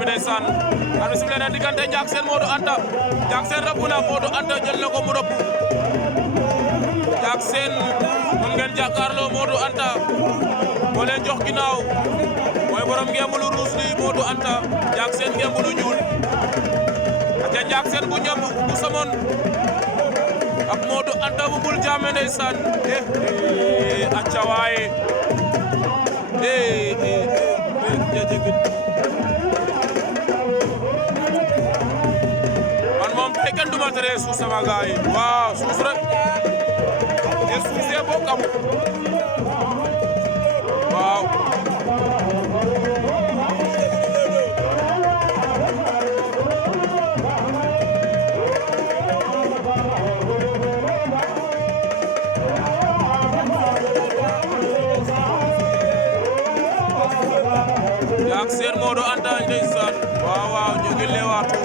bi ndeysaan arbitre sifflé na diggante Ndiak Sène Modou Anta Ndiak Sène rëbb na Modou Anta jël na ko mu rëbb Ndiak Sène moom ngeen jàkkaarloo Modou Anta moo leen jox ginnaaw mooy borom ngembulu ruus li Modou Anta Ndiak Sène ngembulu ñuul aca Ndiak Sène bu ñam bu samon ak Modou Anta bu bul jaame ndeysaan aca waaye man moom tey kenn duma tere suus sama gaay waaw suus rek te suusee boo kam waaw Ndiak Sène Modou Anta ndeysaan waaw waaw ñu ngi leewaatu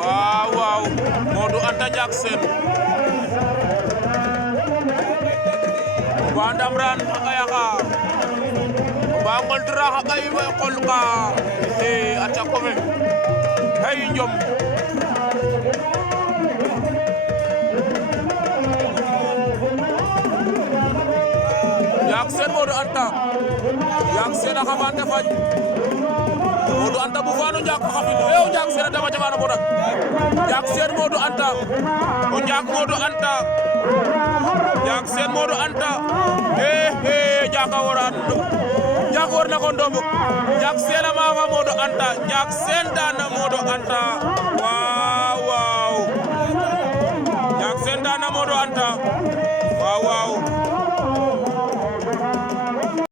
waaw waaw Modou Anta Ndiak Sène ba ndamran a yaqa ba ngoltira xa ɓay fa qol ka aca kome hay njom Ndiak Sène Modou Anta Ndiak Sène a xamante fañ Modou Anta bu faanu Ndiak xafin o Ndiak Sène a dama jamana bodak Ndiak Sène Modou Anta o Ndiak Modou Anta Ndiak Sène Modou Anta Ndiak a woran Ndiak war na ko ndomb Ndiak Sène a maafa Modou Anta Ndiak Sène daan na Modou Anta waaw waaw Ndiak Sène daan na Modou Anta